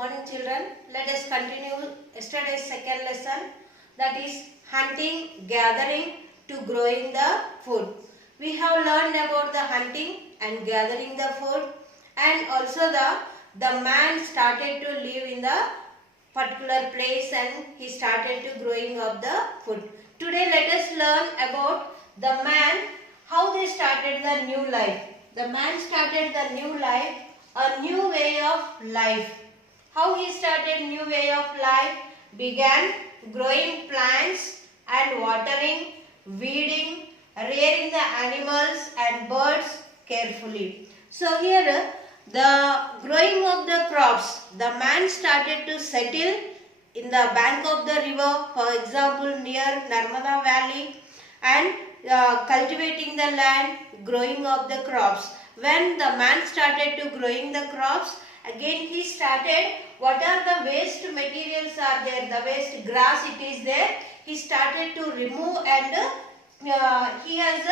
morning children. Let us continue yesterday's second lesson, that is hunting, gathering to growing the food. We have learned about the hunting and gathering the food, and also the man started to live in the particular place and he started to growing up the food. Today let us learn about the man, how they started the new life. The man started the new life, a new way of life. How he started new way of life? Began growing plants and watering, weeding, rearing the animals and birds carefully. So here the growing of the crops, the man started to settle in the bank of the river, for example near Narmada Valley, and cultivating the land, growing of the crops. When the man started to growing the crops, again he started, what are the waste materials are there, the waste grass it is there, he started to remove, and he has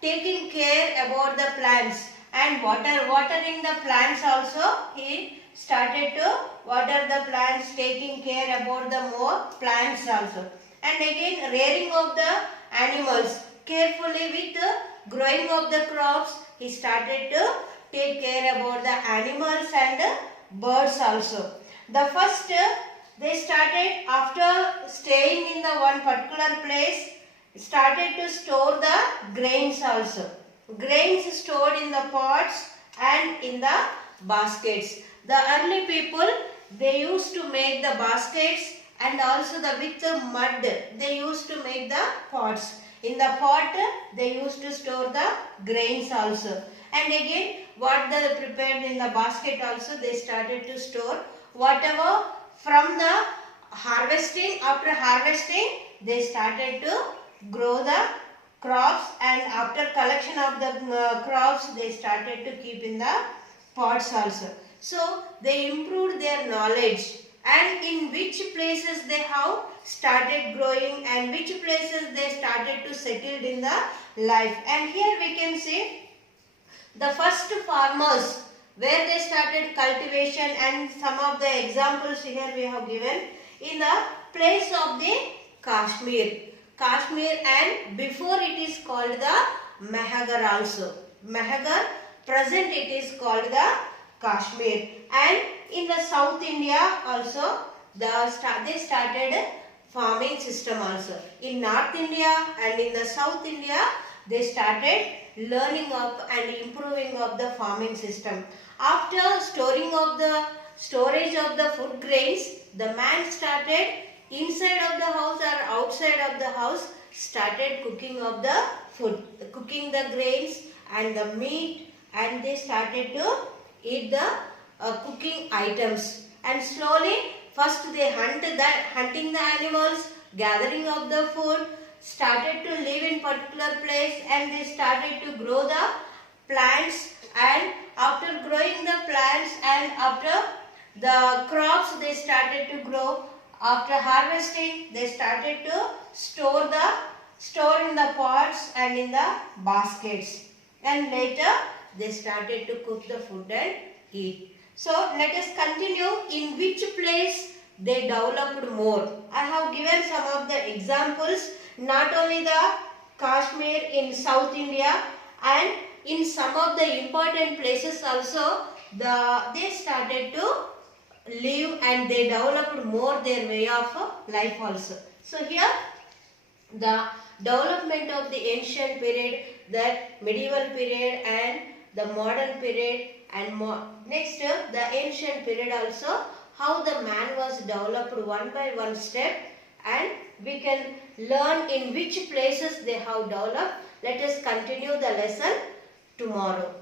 taken care about the plants, and watering the plants also, he started to water the plants, taking care about the more plants also. And again rearing of the animals, carefully with growing of the crops, he started to take care about the animals and birds also. The first they started, after staying in the one particular place, started to store the grains also. Grains stored in the pots and in the baskets. The early people, they used to make the baskets, and also with the mud they used to make the pots. In the pot they used to store the grains also. And again what they prepared in the basket also, they started to store whatever from the harvesting. After harvesting they started to grow the crops, and after collection of the crops they started to keep in the pots also. So they improved their knowledge, and in which places they have started growing and which places they started to settle in the life. And here we can see the first farmers where they started cultivation, and some of the examples here we have given in the place of the Kashmir, and before it is called the Mehagar also. Mehagar, present it is called the Kashmir. And in the South India also they started farming system also. In North India and in the South India they started learning up and improving of the farming system. After storage of the food grains, the man started inside of the house or outside of the house, started cooking of the food, cooking the grains and the meat, and they started to eat the cooking items. And slowly first they hunting the animals, gathering of the food, started to live in particular place, and they started to grow the plants, and after growing the plants and after the crops they started to grow. After harvesting they started to store in the pots and in the baskets, and later they started to cook the food and eat. So let us continue in which place they developed more. I have given some of the examples, not only the Kashmir in South India, and in some of the important places also they started to live and they developed more their way of life also. So here the development of the ancient period, that medieval period and the modern period, and next the ancient period also, how the man was developed one by one step, and we can learn in which places they have developed. Let us continue the lesson tomorrow.